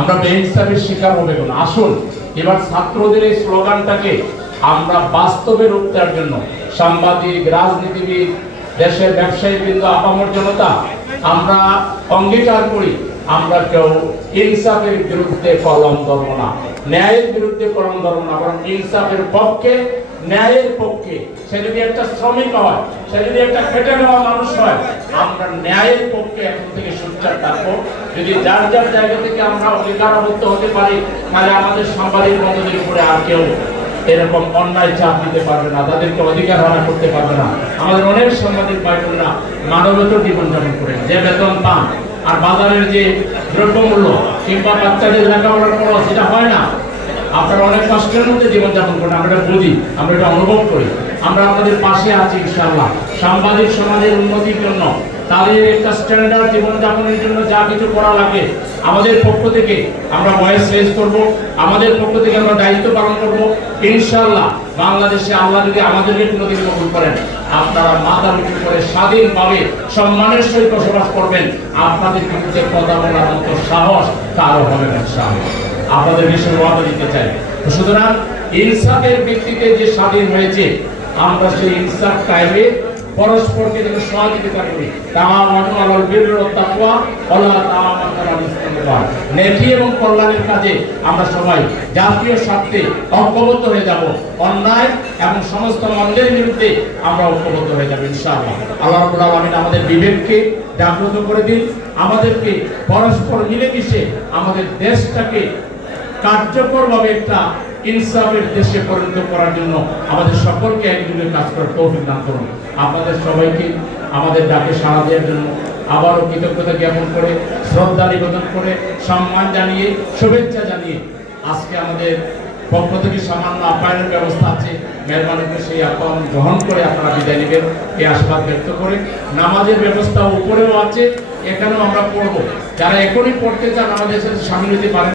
আমরা বেইনসাফের শিকার হবে না। আসুন এবার ছাত্রদের এই স্লোগানটাকে আমরা বাস্তবে রূপ দেওয়ার জন্য সাংবাদিক, রাজনীতিবিদ, দেশের ব্যবসায়ীবৃন্দ, আপামর জনতা আমরা অঙ্গীকার করি আমরা কেউ ইনসাফের বিরুদ্ধে কলম ধরব না, ন্যায়ের বিরুদ্ধে কলম ধরব না, বরং ইনসাফের পক্ষে, ন্যায়ের পক্ষে। সে যদি একটা শ্রমিক হয়, সে যদি একটা খেটে খাওয়া মানুষ হয়, আমরা ন্যায়ের পক্ষে এখন থেকে সোচ্চার থাকবো। যদি যার যার জায়গা থেকে আমরা অধিকারবদ্ধ হতে পারি, তাহলে আমাদের সাংবাদিক বন্ধুদের উপরে আর কেউ এরকম অন্যায় চাপ দিতে পারবে না, তাদেরকে অধিকার হারা করতে পারবে না। আমাদের অনেক সাংবাদিক ভাই বোনেরা মানবেতর জীবনযাপন করেন, যে বেতন পান আর বাজারের যে দ্রব্যমূল্য কিংবা বাচ্চাদের লেখাপড়ার খরচ, সেটা হয় না। আপনারা অনেক কষ্টের মধ্যে জীবনযাপন করেন, আমরা এটা বুঝি, আমরা এটা অনুভব করি। আমরা আপনাদের পাশে আছি ইনশাআল্লাহ। সাংবাদিক সমাজের উন্নতির জন্য, তাদের একটা স্ট্যান্ডার্ড জীবনযাপনের জন্য যা কিছু করা লাগে আমাদের পক্ষ থেকে আমরা ভয়েস রেজ করব, আমাদের পক্ষ থেকে আমরা দায়িত্ব পালন করব ইনশাআল্লাহ। বাংলাদেশে আল্লাহ যদি আমাদেরকে কোনোদিন কবুল করেন, আপনারা মাথা উঁচু করে স্বাধীনভাবে সম্মানের সহিত বসবাস করবেন। আপনাদের বিরুদ্ধে কথা বলার মতো সাহস কারো হবে না ইনশাআল্লাহ। আপনাদের বিষয়ে ওয়াদা দিতে চাই। সুতরাং ইনসাফের ভিত্তিতে যে স্বাধীন হয়েছে, আমরা সেই ইনসাফ কায়েমে পরস্পরকে যেন সহযোগিতা করি। তাআওয়ানু আলাল বিররি ওয়াত তাকওয়া ওয়া লা তাআওয়ানু আলাল ইসমি ওয়াল উদওয়ান। নেকি এবং কল্যাণের কাজে আমরা সবাই জাতীয় স্বার্থে ঐক্যবদ্ধ হয়ে যাব। অন্যায় এবং সমস্ত মন্দের বিরুদ্ধে আমরা ঐক্যবদ্ধ হয়ে যাব ইনশাআল্লাহ। আল্লাহ রাব্বুল আলামিন আমাদের বিবেককে জাগ্রত করে দিন, আমাদেরকে পরস্পর মিলেমিশে আমাদের দেশটাকে কার্যকরভাবে একটা ইনসাফের দেশে পরিণত করার জন্য আমাদের সকলকে একযোগে কাজ করার তৌফিক দান করুন। আপনাদের সবাইকে আমাদের ডাকে সাড়া দেওয়ার জন্য আবারও কৃতজ্ঞতা জ্ঞাপন করে, শ্রদ্ধা নিবেদন করে, সম্মান জানিয়ে, শুভেচ্ছা জানিয়ে আজকে আমাদের পক্ষ থেকে সামান্য আপ্যায়নের ব্যবস্থা আছে, মেহরবানি করে সেই আপ্যায়ন গ্রহণ করে আপনারা বিদায় নেবেন এই আশীর্বাদ ব্যক্ত করে। নামাজের ব্যবস্থা উপরেও আছে, এখানেও আমরা পড়বো। যারা এখনই পড়তে চান আমাদের সাথে সামিল হতে পারেন।